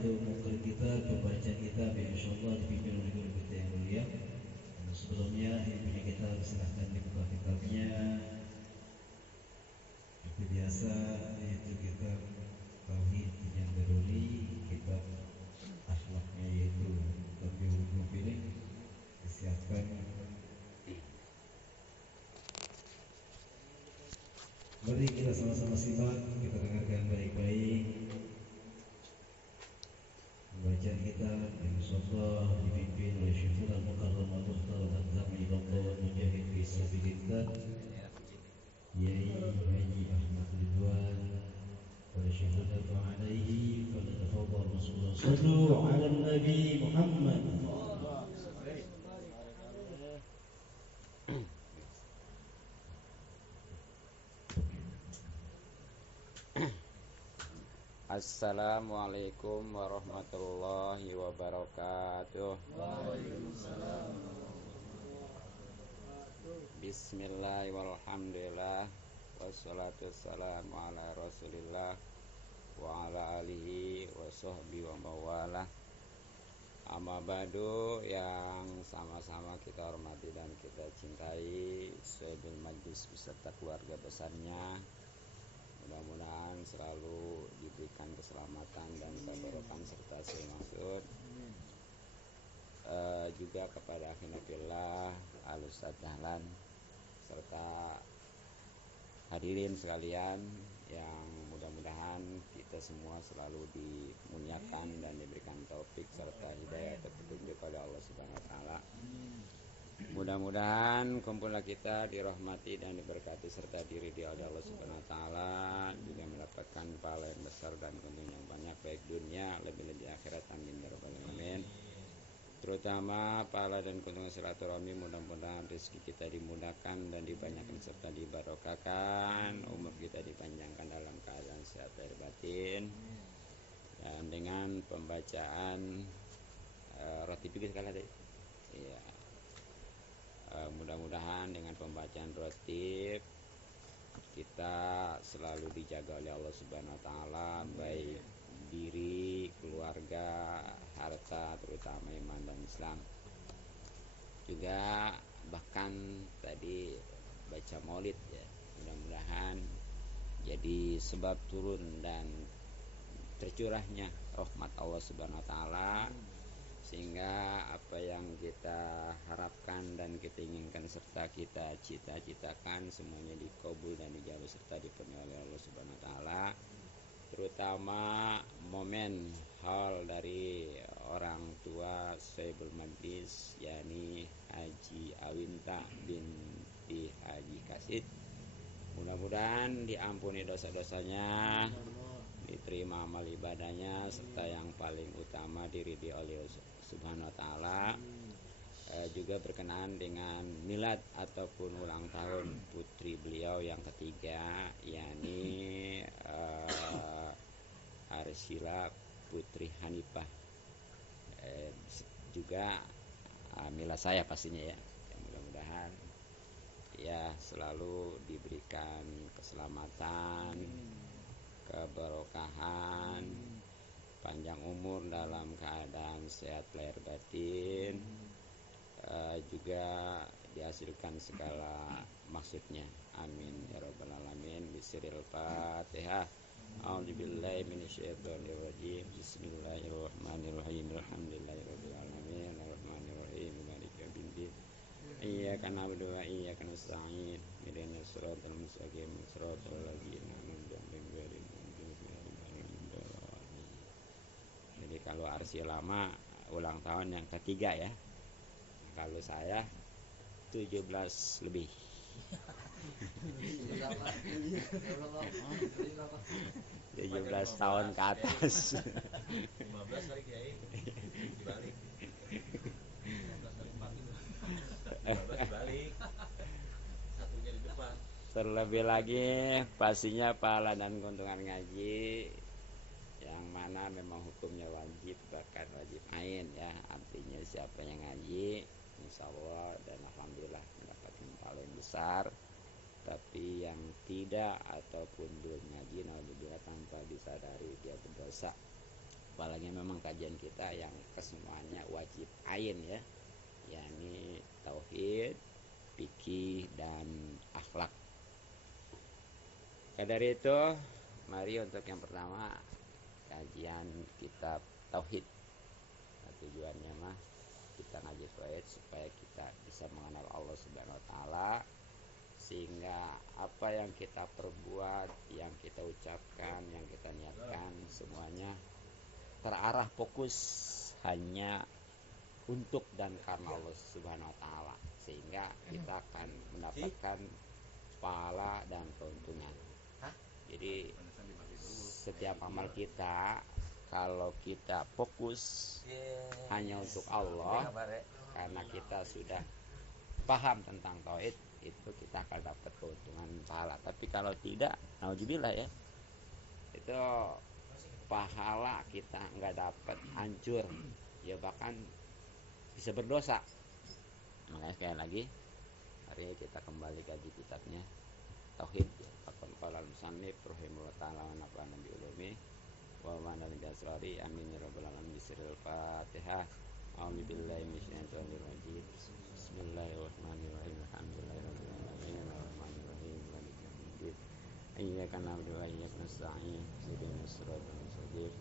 untuk mukri kita, pembacaan kita, insyaallah dipimpin oleh guru kita yang mulia. Sebelumnya yang punya kita silahkan dibuka kitabnya. Seperti biasa yaitu kitab Tauhid yang daruri, kitab akhlaknya yaitu Tauhid Mufidin. Disiapkan. Mari kita sama-sama simak, kita dengarkan baik-baik pembacaan kita. Insyaallah dipimpin oleh Syekhul Al-Mukarram Al-Mukhtar Al-Hamidullah Mujahid fi sabilillah Yai Haji Ahmad Ridwan wa syahadatu alaihi wa tafadhal Rasulullah sallu ala Nabi Muhammad. Assalamualaikum warahmatullahi wabarakatuh. Waalaikumsalam. Bismillah walhamdulillah wassalatu wassalamu ala rasulillah wa ala alihi wa sahbihi wa mawalah. Amma ba'du, yang sama-sama kita hormati dan kita cintai Sayyidul Majlis beserta keluarga besarnya, mudah-mudahan selalu diberikan keselamatan dan keberkahan serta semaksud. Juga kepada akhirnya Al-Ustaz Dahlan serta hadirin sekalian yang mudah-mudahan kita semua selalu dimuliakan dan diberikan taufik serta hidayah atau petunjuk oleh Allah Subhanahu wa taala. Mudah-mudahan kumpulan kita dirahmati dan diberkati serta diridhoi oleh Allah Subhanahu wa taala, juga mendapatkan pahala yang besar dan keuntungan yang banyak baik dunia lebih-lebih akhirat, amin ya rabbal alamin. Terutama pahala dan keuntungan silaturahmi, mudah-mudahan rezeki kita dimudahkan dan dibanyakan serta dibarokahkan, umur kita dipanjangkan dalam keadaan sehat lahir batin. Dan dengan pembacaan roti juga sekali deh. Iya. Mudah-mudahan dengan pembacaan rotib kita selalu dijaga oleh Allah Subhanahu wa taala, baik diri, keluarga, harta, terutama iman dan Islam. Juga bahkan tadi baca maulid ya, mudah-mudahan jadi sebab turun dan tercurahnya rahmat Allah Subhanahu wa taala, sehingga apa yang kita harapkan dan kita inginkan serta kita cita-citakan semuanya dikabul dan dijawab serta dipenuhi oleh Allah Subhanahu wa taala. Terutama momen haul dari orang tua Sayyidul Majlis, yakni Haji Awinta binti Haji Kasid. Mudah-mudahan diampuni dosa-dosanya, diterima amal ibadahnya, serta yang paling utama diridhoi oleh Subhanahu wa taala. Juga berkenaan dengan milad ataupun ulang tahun putri beliau yang ketiga, yakni Arsila Putri Hanifah. Juga milad saya pastinya ya. Mudah-mudahan ya selalu diberikan keselamatan, keberkahan, panjang umur dalam keadaan sehat lahir batin, juga dihasilkan segala maksudnya, amin ya rabbal alamin. Bismillahil Fatihah. A'udzubillahi minasyaitonir rajim. Bismillahirrahmanirrahim. Alhamdulillahirabbil alamin arrahmanirrahim maliki yaumiddin. Iyyaka na'budu wa iyyaka nasta'in. Ihdinas siratal mustaqim, siratal ladzina an'amta 'alaihim. Jadi kalau Arsy lama ulang tahun yang ketiga ya. Kalau saya 17 lebih. 17 tahun ke atas. 15 kali Kiai. Dibalik. 15 kali 4 itu. 15 dibalik. Satunya di depan. Terlebih lagi pastinya pahala dan keuntungan ngaji yang mana memang hukumnya wajib, bahkan wajib ain ya. Artinya siapa yang ngaji insyaallah dan alhamdulillah mendapatkan pahala yang besar. Tapi yang tidak ataupun belum ngaji, naudzubillah, tanpa disadari dia berdosa, apalagi memang kajian kita yang kesemuanya wajib ain ya, yakni tauhid, fikih dan akhlak. Dari itu mari untuk yang pertama kajian kitab tauhid. Nah, tujuannya mah kita ngaji tauhid supaya kita bisa mengenal Allah Subhanahu wa taala, sehingga apa yang kita perbuat, yang kita ucapkan, yang kita niatkan semuanya terarah fokus hanya untuk dan karena Allah Subhanahu wa taala, sehingga kita akan mendapatkan pahala dan keuntungan. Jadi setiap amal kita kalau kita fokus hanya untuk Allah, karena kita sudah paham tentang tauhid, itu kita akan dapat keuntungan pahala. Tapi kalau tidak, nauzubillah ya, itu pahala kita nggak dapat, hancur ya, bahkan bisa berdosa. Makanya sekali lagi hari ini kita kembali kaji kitabnya tauhid ya. Faqad qala al-musannif rahimahullah ta'ala wa nafa'ana bi ulumi wa ma'ana bi asrari, amin ya rabbal alamin. Bismillahil Fatihah. A'udzu billahi minasyaitonir rajim. Bismillahirrahmanirrahim. Alhamdulillahirabbil alamin arrahmanir rahim maliki yaumiddin. Iyyaka na'budu wa iyyaka nasta'in. Ihdinas siratal mustaqim.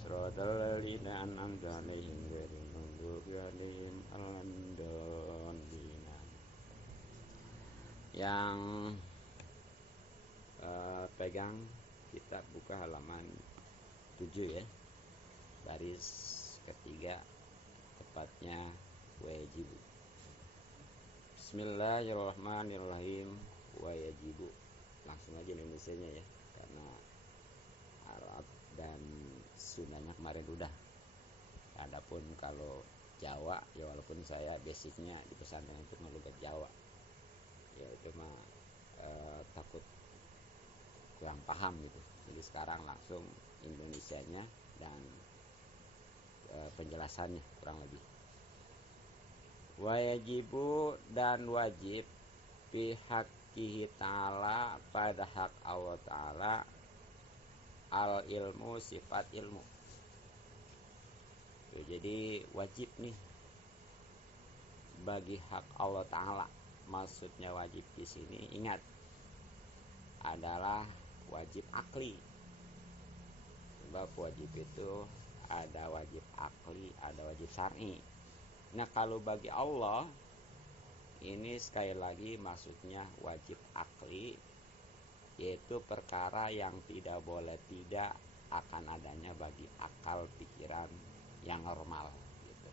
Siratal ladzina an'amta 'alaihim ghairil maghdubi 'alaihim waladdallin. Yang pegang kitab buka halaman 7 ya, baris ketiga, tepatnya wajib. Bismillahirrahmanirrahim. Wajibu, langsung aja Indonesianya ya, karena Arab dan Sundanya kemarin udah. Adapun kalau Jawa ya, walaupun saya basicnya di pesantren untuk ngelugat Jawa ya, itu mah takut kurang paham gitu. Jadi sekarang langsung Indonesianya dan penjelasannya kurang lebih. Wajibu, dan wajib, pihakkihi ta'ala, pada hak Allah ta'ala, al ilmu, sifat ilmu ya. Jadi wajib nih bagi hak Allah ta'ala. Maksudnya wajib di sini, ingat, adalah wajib akli. Sebab wajib itu ada wajib akli, ada wajib syar'i. Nah, kalau bagi Allah ini sekali lagi maksudnya wajib akli, yaitu perkara yang tidak boleh tidak akan adanya bagi akal pikiran yang normal gitu.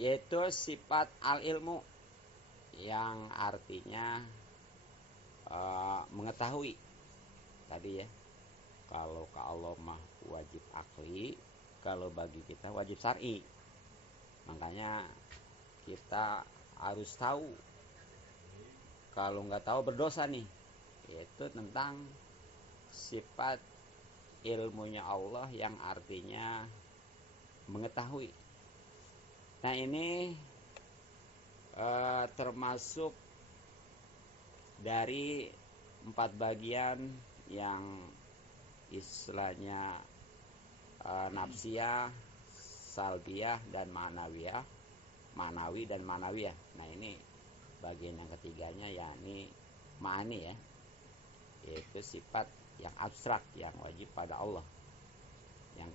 Yaitu sifat al-ilmu, yang artinya mengetahui tadi ya. Kalau ke Allah mah wajib akli, kalau bagi kita wajib syar'i. Makanya kita harus tahu. Kalau nggak tahu berdosa nih, yaitu tentang sifat ilmunya Allah yang artinya mengetahui. Nah, ini termasuk dari 4 bagian yang istilahnya nafsiyah, salbiyah, dan ma'nawiyah, ma'nawi dan ma'nawiyah. Nah, ini bagian yang ketiganya, yakni ma'ani ya, yaitu sifat yang abstrak yang wajib pada Allah, yang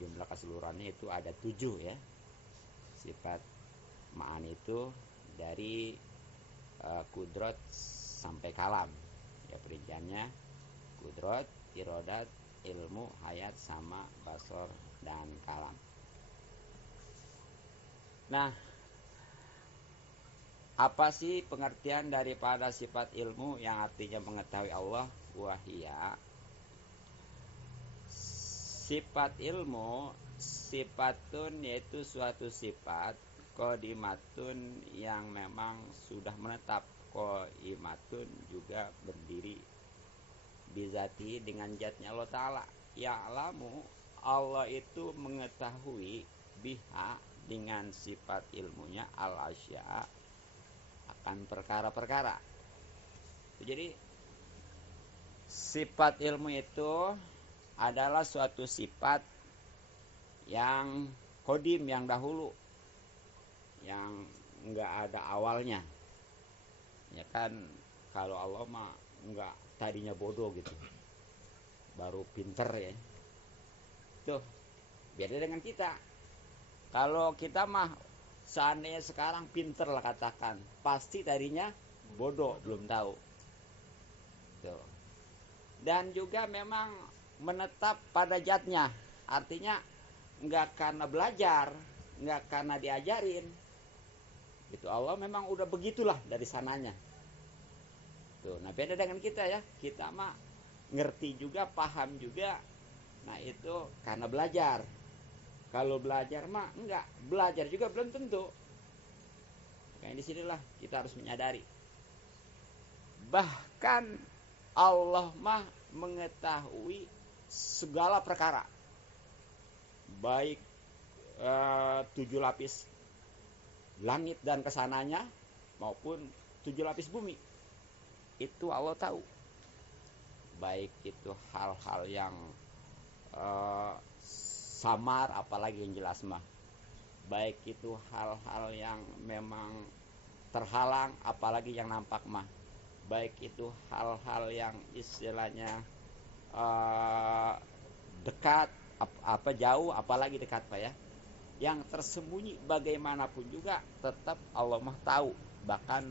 jumlah keseluruhannya itu ada 7 ya. Sifat ma'ani itu dari kudrat sampai kalam ya, perinciannya kudrat, irodat, ilmu, hayat, sama, basor, dan kalam. Nah, apa sih pengertian daripada sifat ilmu yang artinya mengetahui Allah? Wahia, sifat ilmu, sifatun, yaitu suatu sifat, qodimatun, yang memang sudah menetap. Qodimatun juga berdiri bizati, dengan zatnya Allah Ta'ala. Ya'lamu, Allah itu mengetahui, biha, dengan sifat ilmunya, al-asya, akan perkara-perkara. Jadi sifat ilmu itu adalah suatu sifat yang kodim, yang dahulu, yang enggak ada awalnya. Ya kan, kalau Allah mah enggak tadinya bodoh gitu, baru pinter ya. Tuh, beda dengan kita. Kalau kita mah seandainya sekarang pinter lah katakan, pasti tadinya bodoh, belum tahu. Tuh. Dan juga memang menetap pada zatnya, artinya enggak karena belajar, enggak karena diajarin. Itu Allah memang udah begitulah dari sananya. Tuh, nah beda dengan kita ya. Kita mah ngerti juga, paham juga. Nah itu karena belajar. Kalau belajar mah enggak, belajar juga belum tentu. Makanya disinilah kita harus menyadari. Bahkan Allah mah mengetahui segala perkara. Baik 7 lapis langit dan kesananya maupun 7 lapis bumi. Itu Allah tahu. Baik itu hal-hal yang samar, apalagi yang jelas mah. Baik itu hal-hal yang memang terhalang, apalagi yang nampak mah. Baik itu hal-hal yang istilahnya dekat, jauh, apalagi dekat Pak ya. Yang tersembunyi bagaimanapun juga tetap Allah mah tahu. Bahkan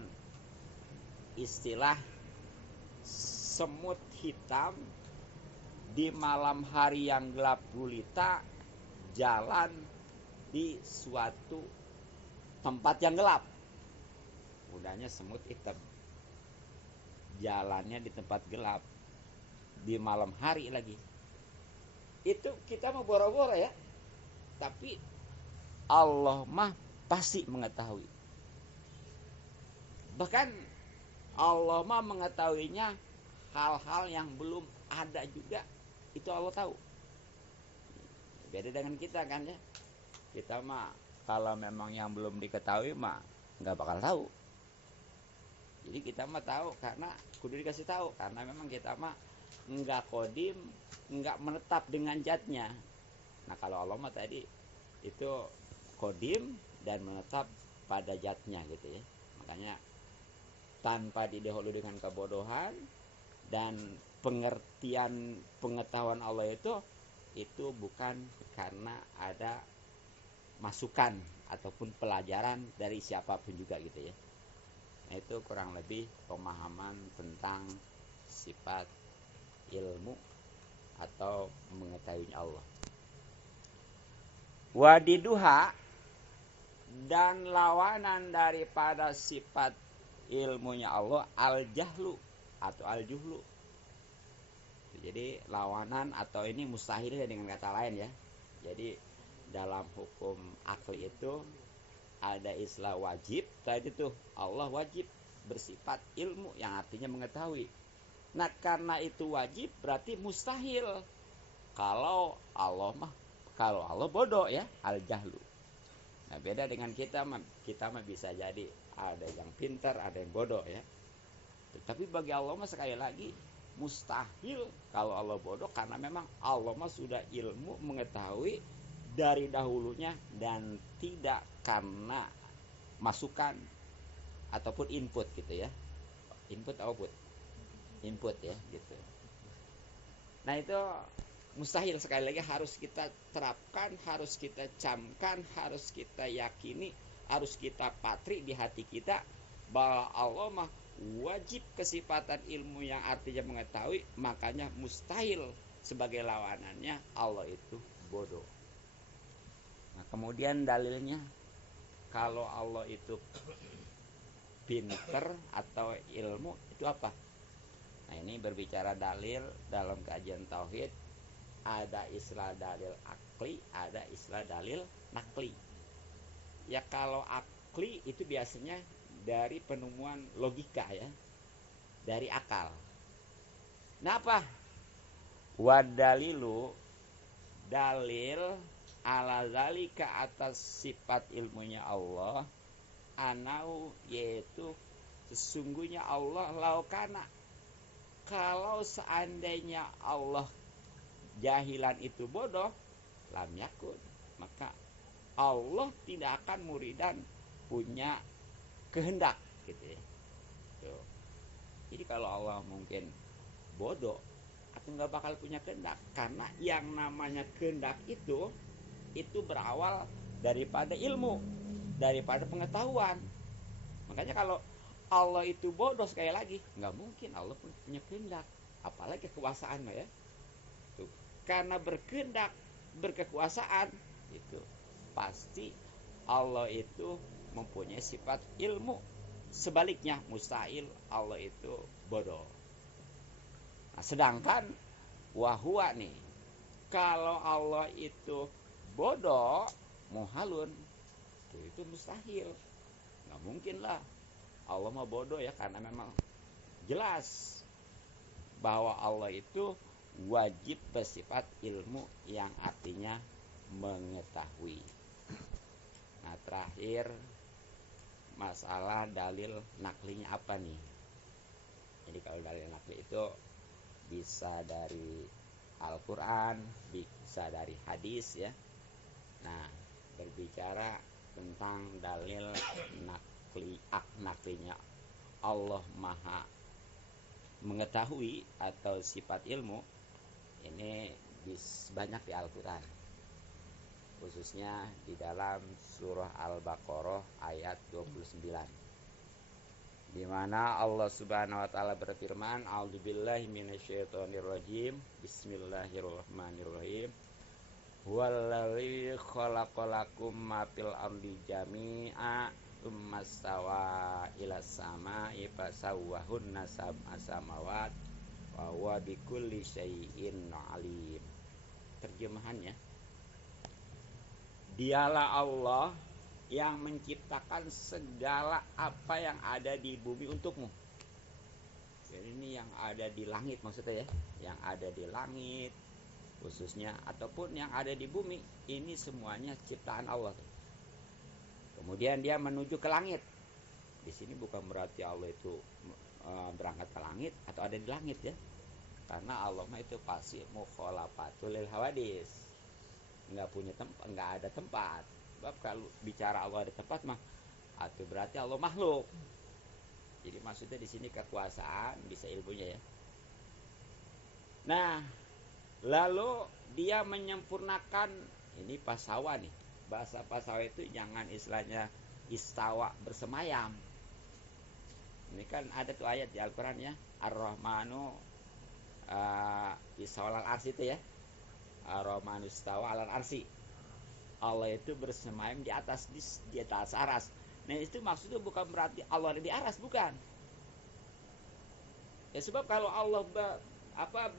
istilah semut hitam di malam hari yang gelap gulita jalan di suatu tempat yang gelap. Mudahnya semut hitam jalannya di tempat gelap di malam hari lagi. Itu kita mau boro-boro ya. Tapi Allah mah pasti mengetahui. Bahkan Allah mah mengetahuinya hal-hal yang belum ada juga, itu Allah tahu. Beda dengan kita kan ya. Kita mah kalau memang yang belum diketahui mah nggak bakal tahu. Jadi kita mah tahu karena kudu dikasih tahu, karena memang kita mah nggak kodim, nggak menetap dengan zatnya. Nah kalau Allah mah tadi itu kodim dan menetap pada zatnya gitu ya. Makanya tanpa didahului dengan kebodohan, dan pengertian pengetahuan Allah itu bukan karena ada masukan ataupun pelajaran dari siapapun juga gitu ya. Nah, itu kurang lebih pemahaman tentang sifat ilmu atau mengetahui Allah. Wadiduha, dan lawanan daripada sifat ilmunya Allah al-jahlu atau al-juhlu. Jadi lawanan atau ini mustahil ya dengan kata lain ya. Jadi dalam hukum akli itu ada istilah wajib. Tadi tuh Allah wajib bersifat ilmu yang artinya mengetahui. Nah karena itu wajib berarti mustahil kalau Allah bodoh ya, al-jahlu. Nah beda dengan kita mah bisa jadi ada yang pintar, ada yang bodoh ya. Tapi bagi Allah mah sekali lagi mustahil kalau Allah bodoh, karena memang Allah mah sudah ilmu mengetahui dari dahulunya dan tidak karena masukan ataupun input gitu ya. Input output. Input ya gitu. Nah itu mustahil, sekali lagi harus kita terapkan, harus kita camkan, harus kita yakini, harus kita patri di hati kita bahwa Allah mah wajib kesifatan ilmu yang artinya mengetahui. Makanya mustahil sebagai lawanannya Allah itu bodoh. Nah kemudian dalilnya kalau Allah itu pinter atau ilmu itu apa? Nah ini berbicara dalil dalam kajian tauhid. Ada istilah dalil akli, ada istilah dalil nakli. Ya kalau akli itu biasanya dari penemuan logika ya, dari akal. Nah apa? Wadalilu, dalil ala zalika atas sifat ilmunya Allah, anau yaitu sesungguhnya Allah laukana, kalau seandainya Allah jahilan itu bodoh, lam yakun, maka Allah tidak akan muridan punya kehendak gitu ya. Tuh. Jadi kalau Allah mungkin bodoh atau nggak bakal punya kehendak, karena yang namanya kehendak itu berawal daripada ilmu, daripada pengetahuan. Makanya kalau Allah itu bodoh, sekali lagi nggak mungkin Allah punya kehendak, apalagi kekuasaan ya. Tuh. Karena berkehendak, berkekuasaan itu pasti Allah itu mempunyai sifat ilmu. Sebaliknya mustahil Allah itu bodoh. Nah, sedangkan wahwa nih, kalau Allah itu bodoh, muhalun, itu mustahil. Nggak mungkin lah Allah mau bodoh ya, karena memang jelas bahwa Allah itu wajib bersifat ilmu yang artinya mengetahui. Nah, terakhir masalah dalil naklinya apa nih? Jadi kalau dalil nakli itu bisa dari Al-Quran, bisa dari hadis ya. Nah, berbicara tentang dalil naklinya Allah maha mengetahui atau sifat ilmu, ini banyak di Al-Quran, khususnya di dalam surah Al-Baqarah ayat 29, di mana Allah Subhanahu wa taala berfirman, a'udzubillahi minasyaitonirrajim, bismillahirrahmanirrahim, huwallazi khalaqalakum ma fil ardi jami'a tsumma stawa ila samaa'i fasawwahunna sab'a samawat wa huwa bikulli syai'in alim. Terjemahannya, dialah Allah yang menciptakan segala apa yang ada di bumi untukmu. Jadi ini yang ada di langit maksudnya ya, yang ada di langit khususnya ataupun yang ada di bumi, ini semuanya ciptaan Allah. Kemudian dia menuju ke langit. Di sini bukan berarti Allah itu berangkat ke langit atau ada di langit ya, karena Allah itu pasti mukhalafatul lil hawadis, nggak punya tempat, nggak ada tempat. Sebab kalau bicara Allah ada tempat mah, itu berarti Allah makhluk. Jadi maksudnya di sini kekuasaan, bisa ilmunya ya. Nah, lalu dia menyempurnakan, ini pasawa nih. Bahasa pasawa itu jangan istilahnya istawa bersemayam. Ini kan ada tuh ayat di Al-Quran ya, Ar-Rahmanu istawa al arsi itu ya. Ar-Rahmanu istawa al arsi. Allah itu bersemayam di atas aras. Nah, itu maksudnya bukan berarti Allah ada di aras, bukan. Ya sebab kalau Allah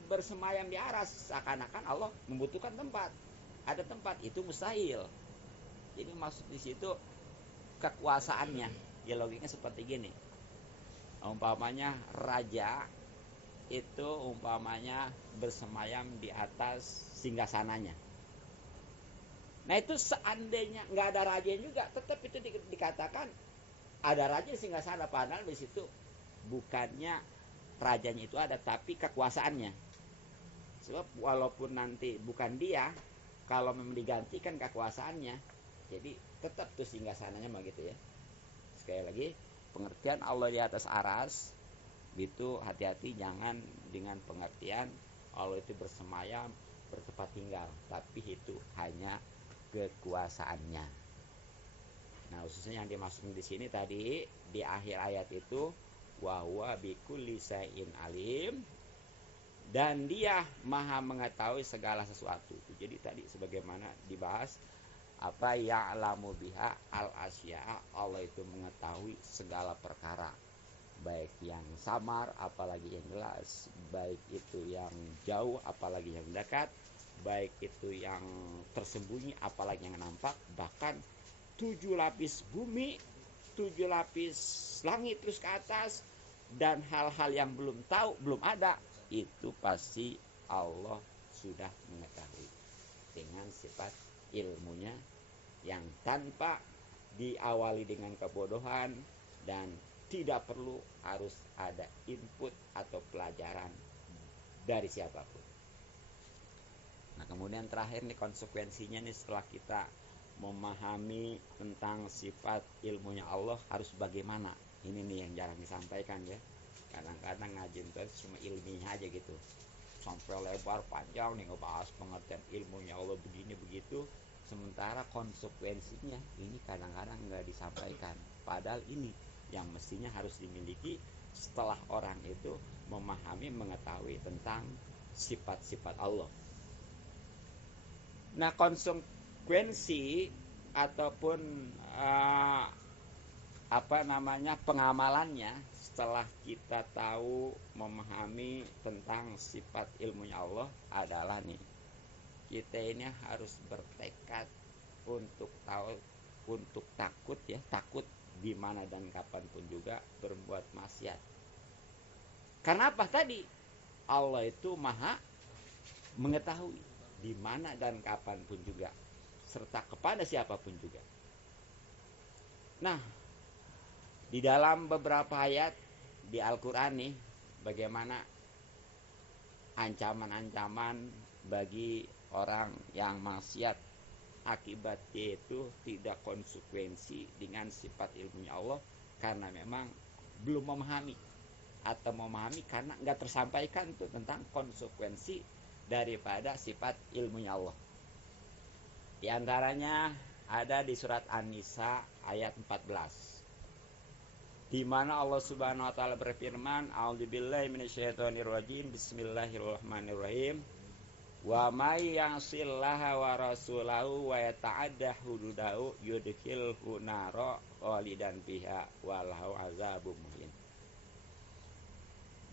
bersemayam di aras, seakan-akan Allah membutuhkan tempat. Ada tempat, itu mustahil. Jadi maksud di situ kekuasaannya. Ya logiknya seperti gini. Umpamanya raja itu umpamanya bersemayam di atas singgasananya. Nah, itu seandainya nggak ada raja juga, tetap itu dikatakan ada raja di singgasana, padahal di situ bukannya rajanya itu ada, tapi kekuasaannya. Sebab walaupun nanti bukan dia, kalau memang digantikan kekuasaannya, jadi tetap tuh singgasananya mah gitu ya. Sekali lagi, pengertian Allah di atas aras itu hati-hati, jangan dengan pengertian Allah itu bersemayam, bertempat tinggal, tapi itu hanya kekuasaannya. Nah, khususnya yang dimaksud di sini tadi di akhir ayat itu, wa huwa bikulli syai'in alim, dan dia maha mengetahui segala sesuatu. Jadi tadi sebagaimana dibahas, apa ya'lamu biha al asya'a, Allah itu mengetahui segala perkara, baik yang samar apalagi yang jelas, baik itu yang jauh apalagi yang dekat, baik itu yang tersembunyi apalagi yang nampak. Bahkan 7 lapis bumi, 7 lapis langit terus ke atas, dan hal-hal yang belum tahu, belum ada, itu pasti Allah sudah mengetahui dengan sifat ilmunya yang tanpa diawali dengan kebodohan, dan tidak perlu harus ada input atau pelajaran dari siapapun. Nah kemudian terakhir nih konsekuensinya nih setelah kita memahami tentang sifat ilmunya Allah harus bagaimana. Ini nih yang jarang disampaikan ya. Kadang-kadang ngaji terus cuma ilmiah aja gitu, sampai lebar panjang nih ngebahas pengertian ilmunya Allah begini begitu, sementara konsekuensinya ini kadang-kadang nggak disampaikan. Padahal ini yang mestinya harus dimiliki setelah orang itu memahami, mengetahui tentang sifat-sifat Allah. Nah konsekuensi ataupun pengamalannya setelah kita tahu memahami tentang sifat ilmunya Allah adalah nih, kita ini harus bertekad untuk tahu, untuk takut di mana dan kapanpun juga berbuat maksiat. Karena apa tadi? Allah itu maha mengetahui di mana dan kapanpun juga, serta kepada siapapun juga. Nah, di dalam beberapa ayat di Al-Quran nih, bagaimana ancaman-ancaman bagi orang yang maksiat akibatnya itu tidak konsekuensi dengan sifat ilmunya Allah, karena memang belum memahami, atau memahami karena nggak tersampaikan tuh tentang konsekuensi daripada sifat ilmunya Allah. Di antaranya ada di surat An-Nisa ayat 14, di mana Allah Subhanahu wa taala berfirman, a'udzubillahi minasyaitonirrajim, bismillahirrahmanirrahim, wa may ya'sillaha wa rasulahu wa yata'adda hududahu yudkhilhu nara khalidan fiha walahu azabun muhin.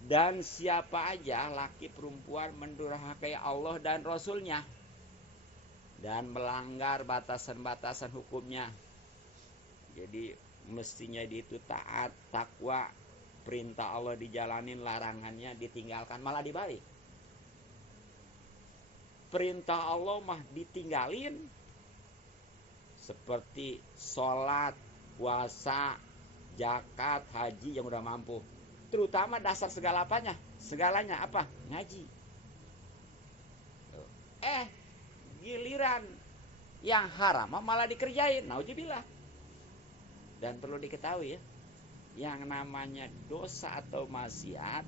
Dan siapa aja laki perempuan mendurhakai Allah dan Rasulnya dan melanggar batasan-batasan hukumnya, jadi mestinya dia itu taat, takwa, perintah Allah dijalanin, larangannya ditinggalkan, malah dibalik. Perintah Allah mah ditinggalin, seperti sholat, puasa, zakat, haji yang udah mampu. Terutama dasar segalanya apa? Ngaji. Giliran yang haram malah dikerjain, naudzubillah. Dan perlu diketahui ya, yang namanya dosa atau maksiat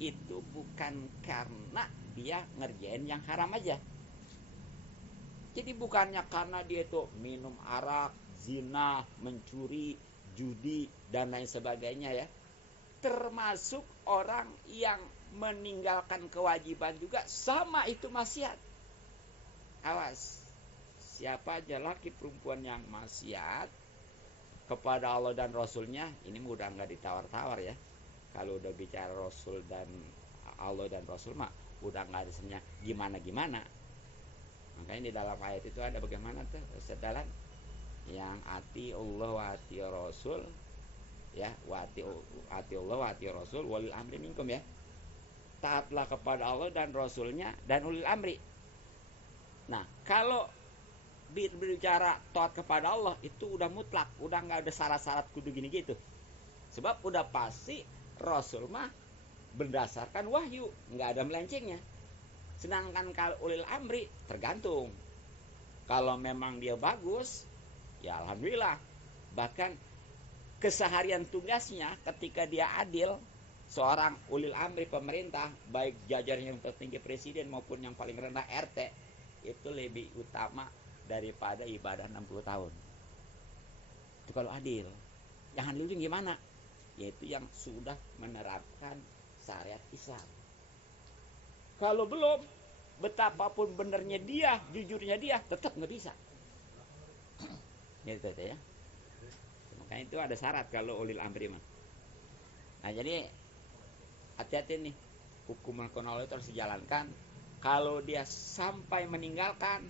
itu bukan karena dia ngerjain yang haram aja. Jadi bukannya karena dia itu minum arak, zina, mencuri, judi, dan lain sebagainya ya. Termasuk orang yang meninggalkan kewajiban juga sama itu maksiat. Awas, siapa aja laki perempuan yang maksiat kepada Allah dan Rasulnya, ini udah nggak ditawar-tawar ya. Kalau udah bicara Rasul dan Allah dan Rasul mah udah nggak ada sebenarnya gimana-gimana. Makanya di dalam ayat itu ada bagaimana tuh sedalan yang ati Allah wa ati Rasul ya, wa ati Allah wa ati Rasul walil amri minkum ya. Taatlah kepada Allah dan Rasulnya dan ulil amri. Nah, kalau berbicara taat kepada Allah itu udah mutlak, udah nggak ada syarat-syarat kudu gini gitu. Sebab udah pasti Rasul mah berdasarkan wahyu, nggak ada melencengnya. Sedangkan kalau ulil amri tergantung. Kalau memang dia bagus, ya alhamdulillah. Bahkan keseharian tugasnya ketika dia adil, seorang ulil amri pemerintah, baik jajaran yang tertinggi presiden maupun yang paling rendah RT, itu lebih utama daripada ibadah 60 tahun. Itu kalau adil. Yang adil itu gimana? Yaitu yang sudah menerapkan syariat Islam. Kalau belum, betapapun benernya dia, jujurnya dia, tetap nggak bisa. Gitu ya. Makanya itu ada syarat kalau ulil amri mah. Nah jadi hati-hati nih, hukuman konol itu harus dijalankan. Kalau dia sampai meninggalkan,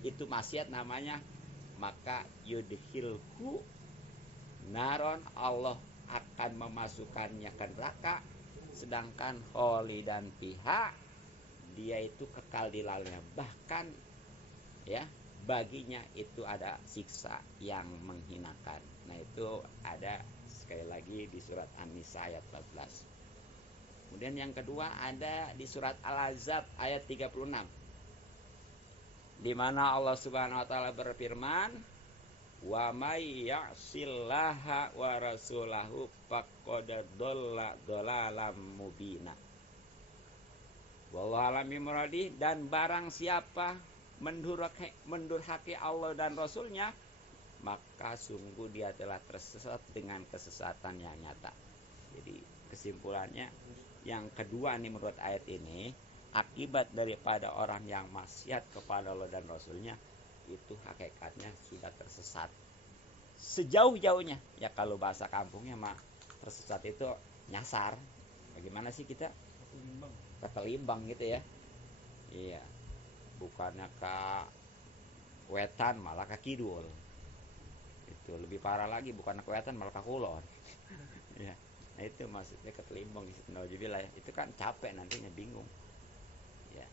itu maksiat namanya, maka yudhilhu naron, Allah akan memasukkannya ke neraka, sedangkan khalidan fiha, dia itu kekal di dalamnya, bahkan ya baginya itu ada siksa yang menghinakan. Nah itu ada sekali lagi di surat An-Nisa ayat 14. Kemudian yang kedua ada di surat Al-Ahzab ayat 36. di mana Allah Subhanahu wa taala berfirman, "Wa may ya'sillaha wa rasulahu faqad dhalla dhalalam mubina." Wallahu a'lam bimuradi. Dan barang siapa mendurhaki Allah dan Rasulnya, maka sungguh dia telah tersesat dengan kesesatan yang nyata. Jadi kesimpulannya yang kedua nih menurut ayat ini, akibat daripada orang yang maksiat kepada Allah dan Rasulnya itu hakikatnya sudah tersesat sejauh-jauhnya. Ya kalau bahasa kampungnya mah tersesat itu nyasar. Bagaimana sih kita? Ketelimbang gitu ya. Iya. Bukannya ke wetan malah ke kidul. Itu lebih parah lagi, bukan ke wetan malah ke kulon. Ya. Nah itu maksudnya ketelimbang di situ. Nauzubillah ya. Itu kan capek nantinya, bingung. Ya.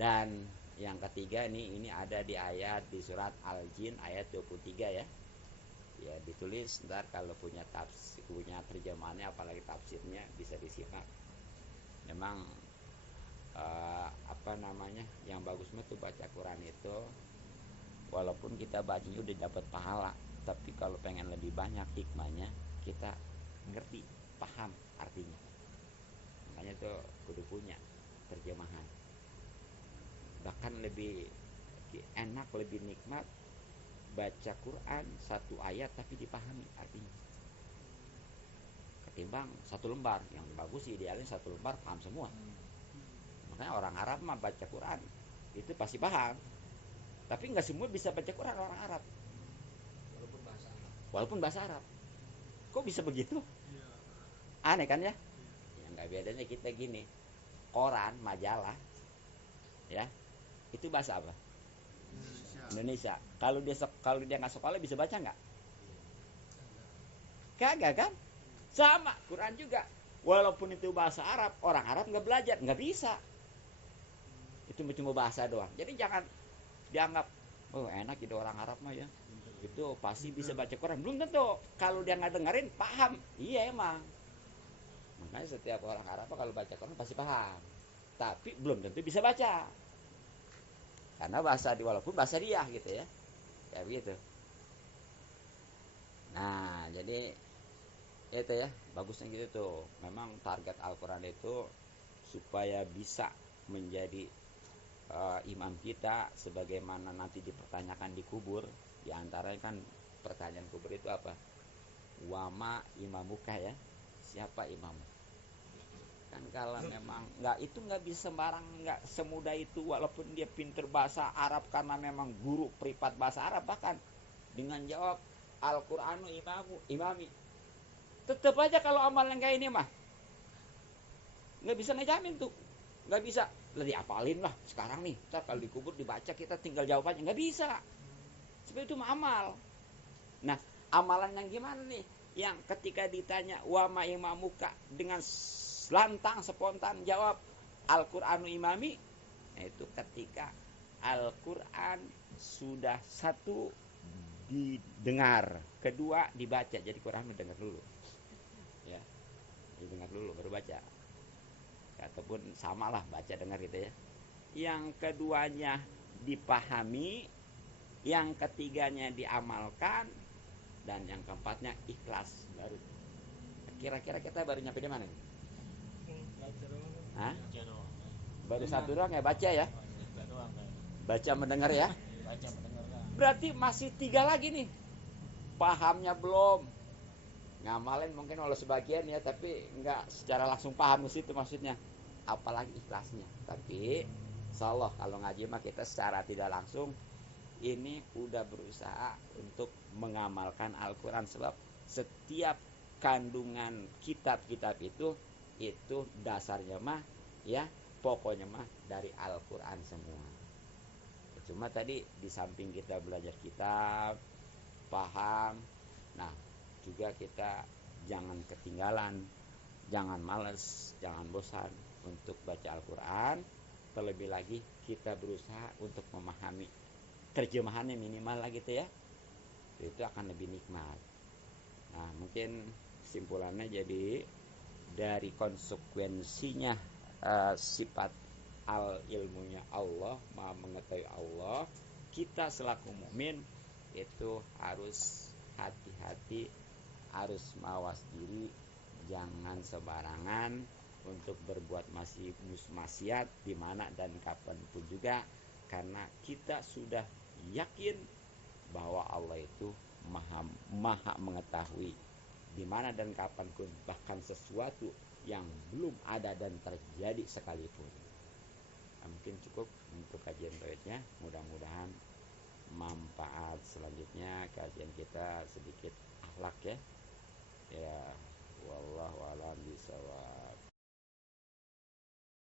Dan yang ketiga ini ada di ayat di surat Al-Jin ayat 23 ya. Ya ditulis ntar kalau punya tafsir, punya terjemahannya apalagi tafsirnya bisa disimak. Memang yang bagus mah tuh baca Quran itu walaupun kita bacanya udah dapat pahala, tapi kalau pengen lebih banyak hikmahnya kita ngerti, paham artinya. Makanya tuh kudu punya terjemahan. Bahkan lebih enak, lebih nikmat baca Quran satu ayat tapi dipahami artinya, ketimbang satu lembar. Yang bagus sih idealnya satu lembar paham semua. Makanya orang Arab mah baca Quran itu pasti paham, tapi nggak semua bisa baca Quran orang Arab walaupun bahasa Arab. Kok bisa begitu? Aneh kan ya? Ya nggak bedanya kita gini, koran, majalah ya itu bahasa apa? Indonesia. Kalau dia nggak sekolah bisa baca nggak? Kagak kan? Sama Quran juga. Walaupun itu bahasa Arab, orang Arab nggak belajar, nggak bisa. Itu cuma bahasa doang. Jadi jangan dianggap oh enak jadi orang Arab mah ya. Itu pasti bisa baca Quran. Belum tentu. Kalau dia nggak dengerin paham. Iya emang. Makanya setiap orang Arab kalau baca Quran pasti paham. Tapi belum tentu bisa baca. Karena walaupun bahasa dia gitu ya. Kayak begitu. Nah, jadi itu ya, bagusnya gitu tuh. Memang target Al-Quran itu supaya bisa menjadi imam kita sebagaimana nanti dipertanyakan di kubur. Di antaranya kan pertanyaan kubur itu apa? Wama imamuka ya. Siapa imammu? Kan kalau memang nggak bisa sembarang, nggak semudah itu. Walaupun dia pinter bahasa Arab karena memang guru privat bahasa Arab, bahkan dengan jawab Al-Qur'anu imami, tetap aja kalau amal yang kayak ini mah nggak bisa ngejamin tuh, nggak bisa lah diapalin lah sekarang nih. Ntar kalau dikubur dibaca kita tinggal jawab aja, nggak bisa. Sebab itu mah amal. Nah amalan yang gimana nih? Yang ketika ditanya wama imamuka dengan lantang spontan jawab Al-Qur'anu imami, itu ketika Al-Qur'an sudah satu didengar, kedua dibaca. Jadi Quran mendengar dulu ya, didengar dulu baru baca, ataupun samalah baca dengar gitu ya. Yang keduanya dipahami, yang ketiganya diamalkan, dan yang keempatnya ikhlas. Baru kira-kira kita baru nyampe di mana nih? Hah? Baru satu doang ya baca ya? Baca mendengar ya? Berarti masih 3 lagi nih. Pahamnya belum. Ngamalin mungkin oleh sebagian ya, tapi nggak secara langsung paham ke situ maksudnya. Apalagi ikhlasnya. Tapi insyaallah kalau ngaji mah kita secara tidak langsung ini udah berusaha untuk mengamalkan Al-Quran. Sebab setiap kandungan kitab-kitab itu dasarnya mah ya, pokoknya mah dari Al-Quran semua. Cuma tadi di samping kita belajar kitab, paham, nah juga kita jangan ketinggalan, jangan malas, jangan bosan untuk baca Al-Quran. Terlebih lagi kita berusaha untuk memahami terjemahannya minimal lah gitu ya. Itu akan lebih nikmat. Nah mungkin kesimpulannya jadi dari konsekuensinya sifat al ilmunya Allah, maha mengetahui Allah. Kita selaku mukmin itu harus hati-hati, harus mawas diri, jangan sembarangan untuk berbuat maksiat di mana dan kapanpun juga, karena kita sudah yakin bahwa Allah itu maha mengetahui di mana dan kapanpun, bahkan sesuatu yang belum ada dan terjadi sekalipun. Nah, mungkin cukup untuk kajian tauhidnya, mudah-mudahan manfaat. Selanjutnya kajian kita sedikit akhlak ya. Ya, wallahu a'lam bishawab.